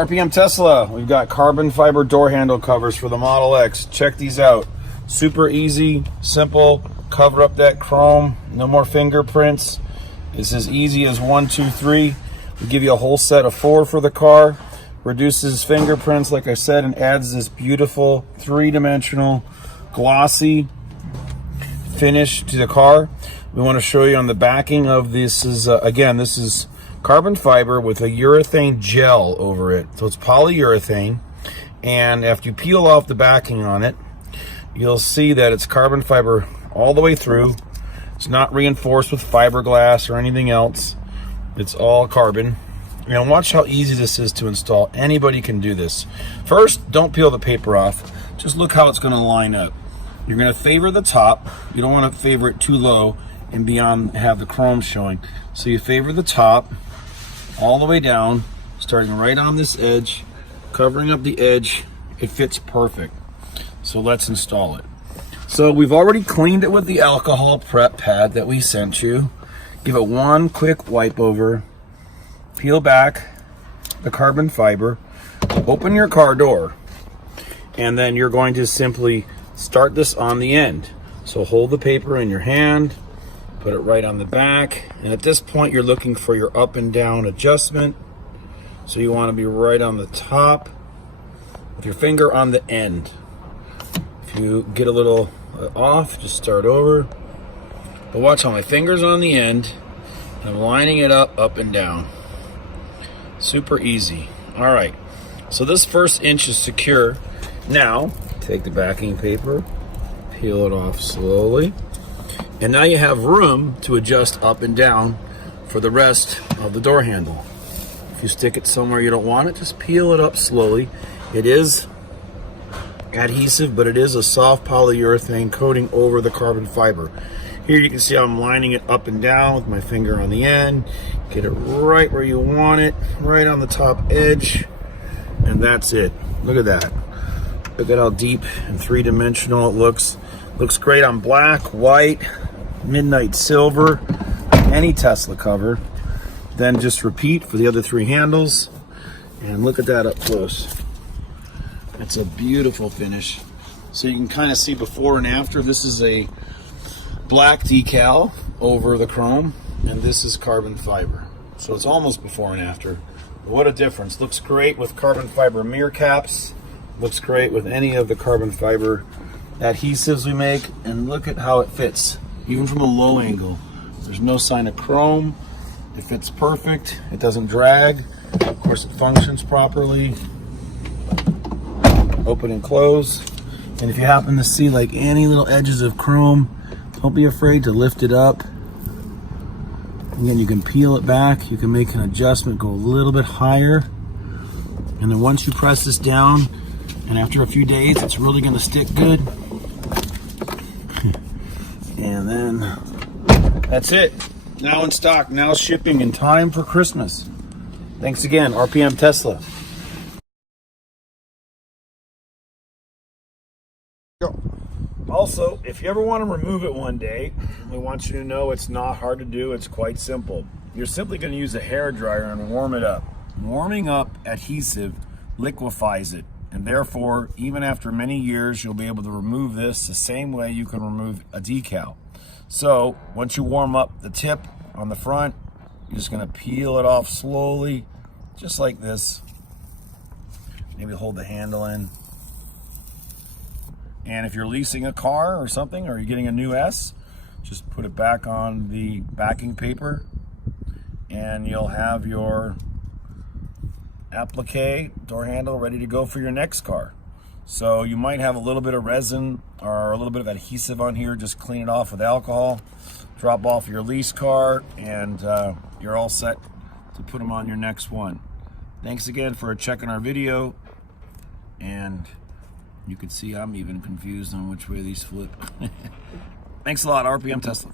RPM Tesla, we've got carbon fiber door handle covers for the Model X. Check these out. Super easy, simple, cover up that chrome, no more fingerprints. It's as easy as 1, 2, 3. We give you a whole set of 4 for the car. Reduces fingerprints, like I said, and adds this beautiful 3-dimensional glossy finish to the car. We want to show you on the backing of this is, again, this is carbon fiber with a urethane gel over it. So it's polyurethane, and after you peel off the backing on it, you'll see that it's carbon fiber all the way through. It's not reinforced with fiberglass or anything else. It's all carbon. And watch how easy this is to install. Anybody can do this. First, don't peel the paper off. Just look how it's going to line up. You're going to favor the top. You don't want to favor it too low and beyond have the chrome showing. So you favor the top all the way down, starting right on this edge, covering up the edge. It fits perfect. So let's install it. So we've already cleaned it with the alcohol prep pad that we sent you. Give it one quick wipe over, peel back the carbon fiber, open your car door, and then you're going to simply start this on the end. So hold the paper in your hand, put it right on the back, and at this point you're looking for your up and down adjustment. So you want to be right on the top with your finger on the end. If you get a little off, just start over. But watch how my finger's on the end, and I'm lining it up and down. Super easy. All right, so this first inch is secure. Now, take the backing paper, peel it off slowly. And now you have room to adjust up and down for the rest of the door handle. If you stick it somewhere you don't want it, just peel it up slowly. It is adhesive, but it is a soft polyurethane coating over the carbon fiber. Here you can see I'm lining it up and down with my finger on the end. Get it right where you want it, right on the top edge. And that's it. Look at that. Look at how deep and 3-dimensional it looks. Looks great on black, white, midnight silver, any Tesla cover. Then just repeat for the other 3 handles, and look at that up close. It's a beautiful finish. So you can kind of see before and after. This is a black decal over the chrome, and this is carbon fiber. So it's almost before and after. But what a difference. Looks great with carbon fiber mirror caps. Looks great with any of the carbon fiber adhesives we make, and look at how it fits, even from a low angle. There's no sign of chrome. It fits perfect. It doesn't drag. Of course, it functions properly. Open and close. And if you happen to see like any little edges of chrome, don't be afraid to lift it up. Again, you can peel it back. You can make an adjustment, go a little bit higher. And then once you press this down, and after a few days, it's really going to stick good. And then that's it. Now in stock, now shipping in time for Christmas. Thanks again, RPM Tesla. Also, if you ever want to remove it one day, we want you to know it's not hard to do. It's quite simple. You're simply going to use a hair dryer and warm it up. Warming up adhesive liquefies it, and therefore, even after many years, you'll be able to remove this the same way you can remove a decal. So once you warm up the tip on the front, you're just going to peel it off slowly, just like this. Maybe hold the handle in. And if you're leasing a car or something, or you're getting a new S, just put it back on the backing paper, and you'll have your applique door handle ready to go for your next car. So you might have a little bit of resin or a little bit of adhesive on here. Just clean it off with alcohol, drop off your lease car, and you're all set to put them on your next one. Thanks again for checking our video, and you can see I'm even confused on which way these flip. Thanks a lot, RPM Tesla.